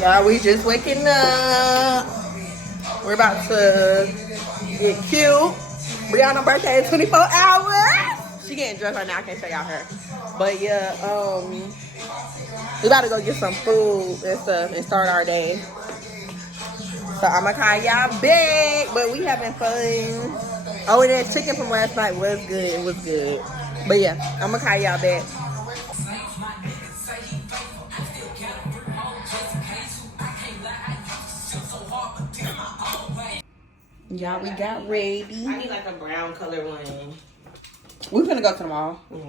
Yeah, we just waking up. We're about to get cute. Brianna's birthday is 24 hours. She getting dressed right now. I can't show y'all her. But yeah, we about to go get some food and stuff and start our day. So I'm gonna call y'all back, but we having fun. Oh, and that chicken from last night was good. It was good. But yeah, I'm gonna call y'all back. Y'all, we got ready. I need like a brown color one. We're gonna go to the mall. Yeah.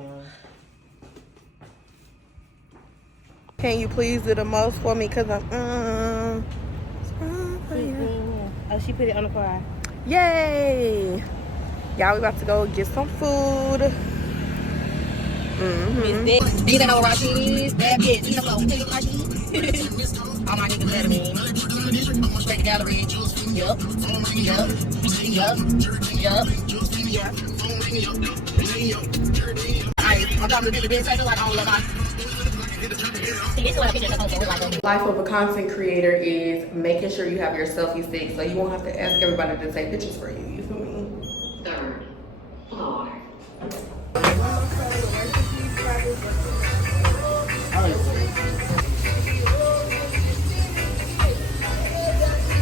Can you please do the most for me? Cause I'm Oh, she put it on the car. yay! Y'all, we about to go get some food. These ain't no Rashi's. Bad bitch. These are low. Take Rashi's. All my niggas let me. Straight to gallery. Yup. I'm talking to the bitch. I feel like I don't love my. Life of a content creator is making sure you have your selfie stick so you won't have to ask everybody to take pictures for you. You feel me? Third floor.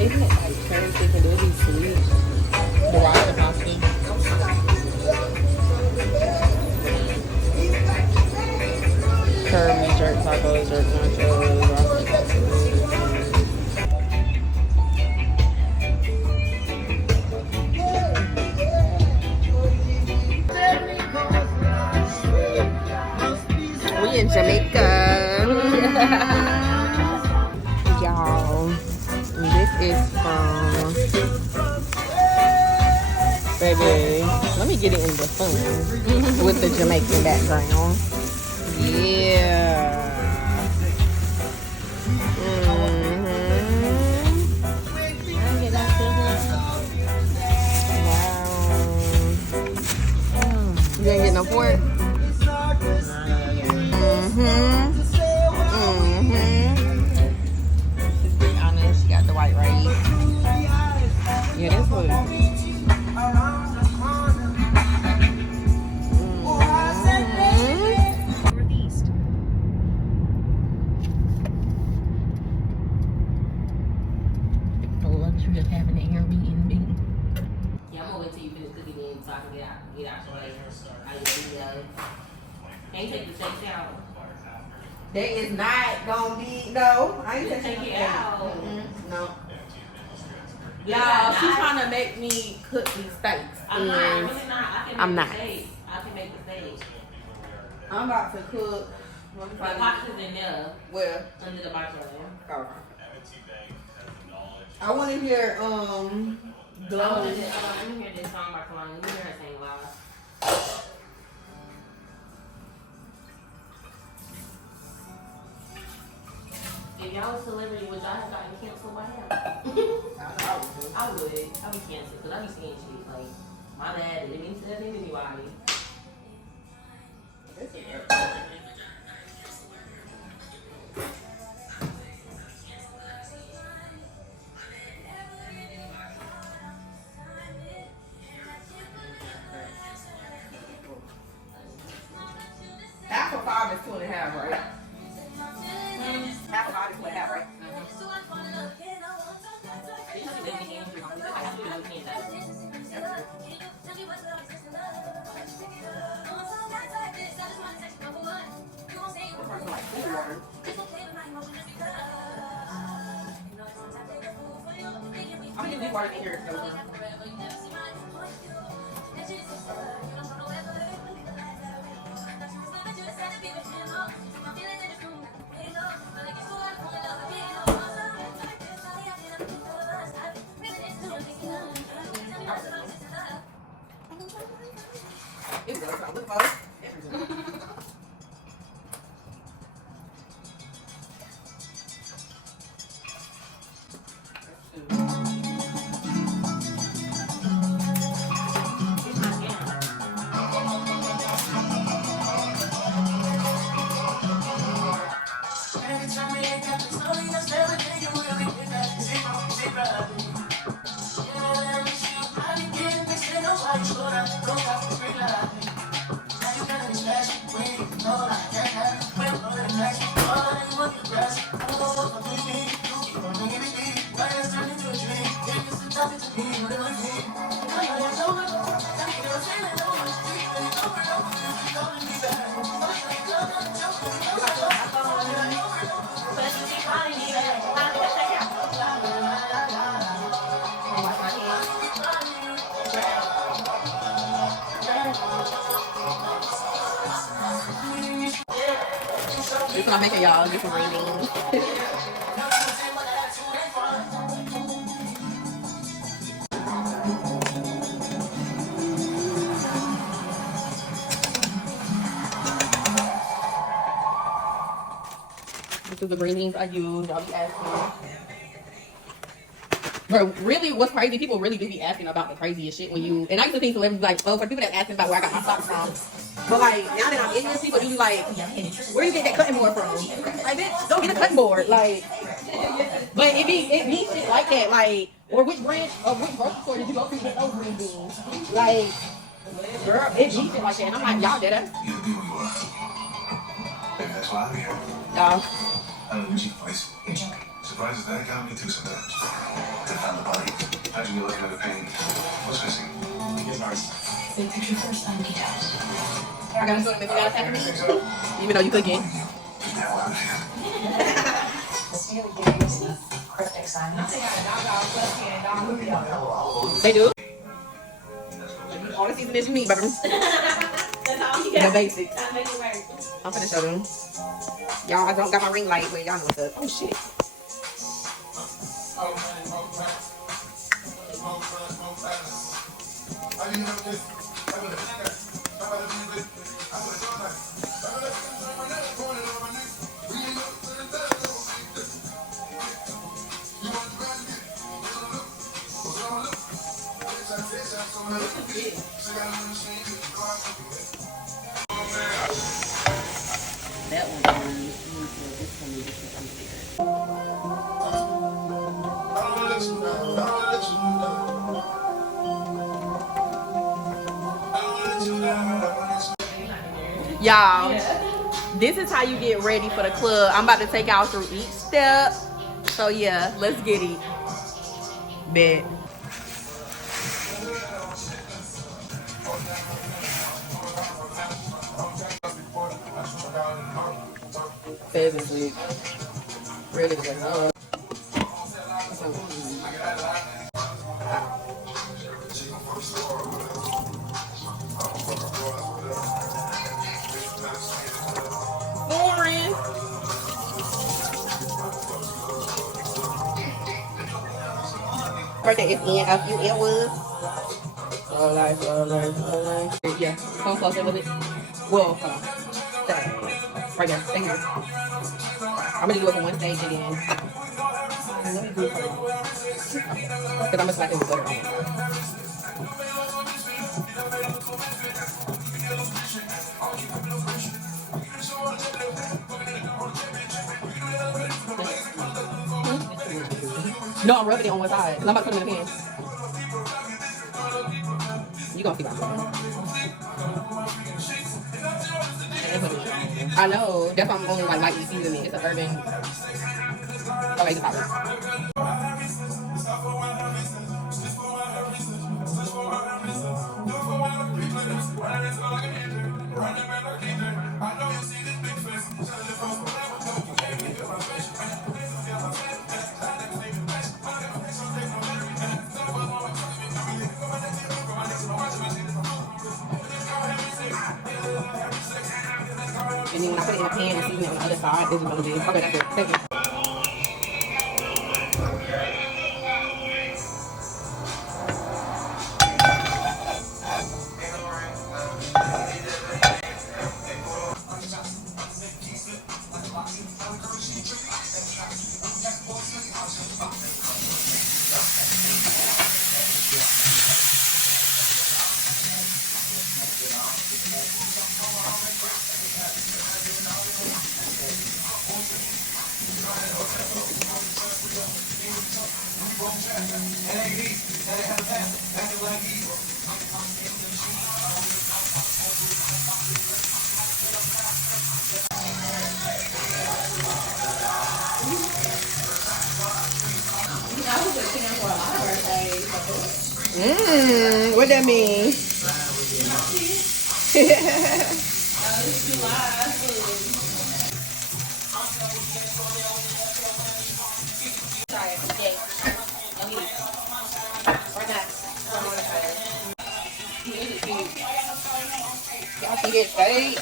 Isn't it like curry chicken? Do it be sweet? The rocket pasta. Curry, jerk tacos, jerk nachos, rocket pasta. We in Jamaica. Y'all, this is from baby. Let me get it in the phone with the Jamaican background. Yeah. Wow. You ain't get no pork? She's being honest. She got the white rice. Yeah, this was. Northeast. The luxury of having an Airbnb. Yeah, I'm gonna wait till you finish cooking then so I can get out the way. Can you take the steaks out? That is not gonna be no. I ain't Just taking take it that. out. No. Yeah, Y'all, she's trying to make me cook these steaks. I'm not. I'm really not. I can make I'm the not. steak. I can make the steak. I'm about to cook. The box is in there Well, under the microwave. okay. I want to hear I want glow. to let me hear this song by Kalani. Let me hear her sing loud. If y'all was a celebrity, would y'all have gotten canceled by now? I would. I'd be canceled because I be seeing shit like, my dad didn't mean to tell anybody. Half of 5 is 2.5, right? Half of 5 is 2.5, right? I'm gonna leave water in here. It goes on the phone. This is what I'm making, y'all. Get some green beans. This is the green beans I use. Y'all be asking. Bro, really, what's crazy? People really do be asking about the craziest shit when you. And I used to think celebrities like, oh, for people that asking about where I got my socks from. But like now that I'm in this, people do be like, where you get that cutting board from? Like, bitch, don't get a cutting board. Like, but it be shit like that. Like, or which branch of which grocery store did you go to with those green beans? Like, girl, it be shit like that. And I'm like, y'all did it. You the people you are. Maybe that's why I'm here. Y'all. I don't know your place. You're joking. Surprises that got me too sometimes. They found the body. How'd you get looking at the pain? What's missing? Big picture first, on details. I gotta show them if you gotta attack me. Even though you cooking. They do. All the season is you need, baby. The basics. I'm finna show them. Y'all, I don't got my ring light, but y'all know what's up. Oh shit. That one. Y'all, this is how you get ready for the club. I'm about to take y'all through each step. So yeah, let's get it. Bet. Pheasant sleep. Ready to go. Boring. Birthday is in a few hours. Slow life, slow life, slow life. Yeah, come closer a little bit. Whoa, hold on. That. Right there, right here. I'm gonna do it for one stage and then. Let me do it for you. Because I'm gonna slap it with butter on it. No, I'm rubbing it on one side. Because I'm about to put them in the pan. You gonna see my phone. I know. That's why I'm only like lightly seasoning. It's an urban. Okay, just pop it. And then when I put it in the pan and season it on the other side, this is what it is. Okay, that's it. Thank you. What that mean? Y'all see this fade?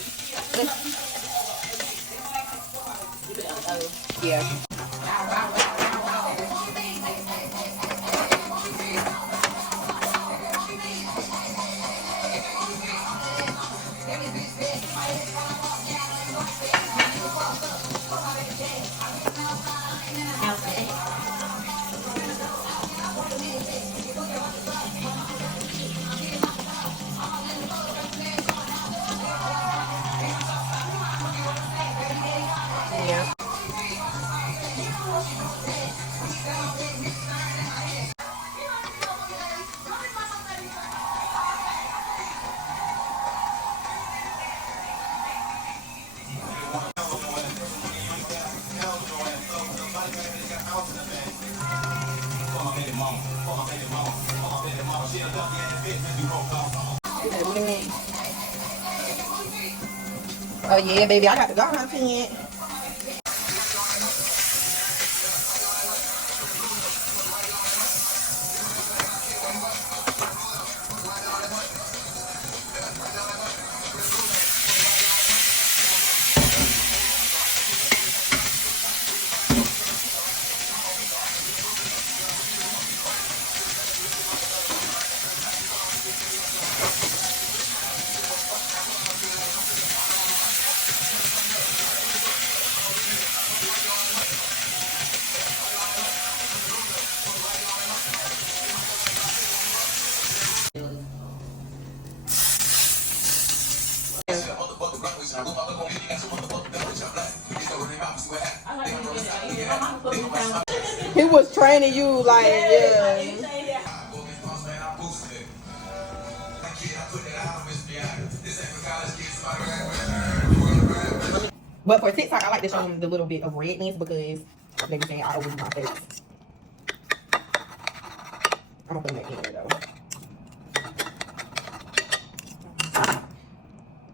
Yeah. Yeah. Oh yeah, baby, I got to go hunting. He was training you like, yeah. But for TikTok, I like to show them the little bit of redness because they be saying I overdo my face. I'm gonna put that in there though.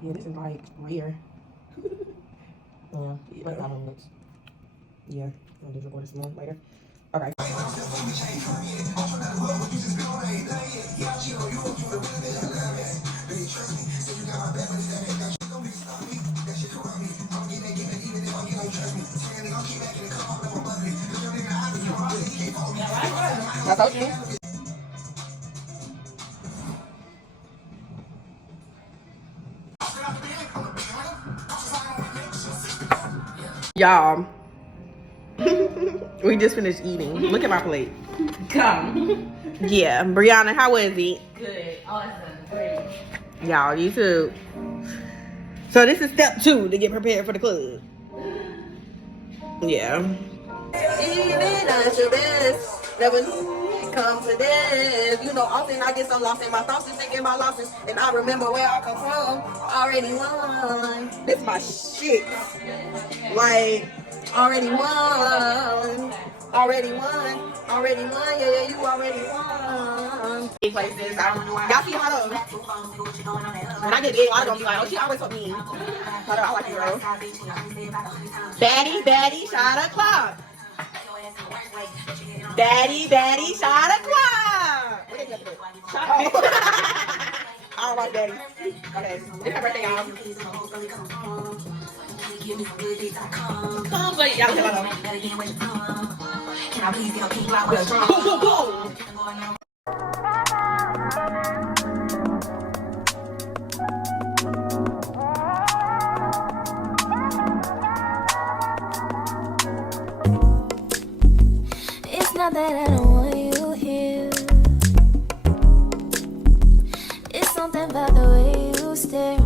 Yeah, this is like rare. Yeah, like how it looks. Yeah, I'll just record this one later. Okay. I told you. Y'all, we just finished eating. Look at my plate. Come. Yeah, Brianna, how was it? Good. Awesome. Great. Y'all, you too. So this is step 2 to get prepared for the club. Yeah. Even at your best, never come to this. You know, often I get so lost in my thoughts and thinking about losses, and I remember where I come from. Already won. This is my shit. Like, already won. Already won. Already won. Yeah, you already won. Places. Y'all see how to. When I get big, I'm gonna be like, oh, she always told me. I like you, girl. Baddie, shot o'clock. Daddy, shot o'clock. What is that? I don't like daddy. Okay, it's my birthday, y'all. Come, buddy, y'all tell me. Can I please get a pink flower? It's not that I don't want you here. It's something about the way you stare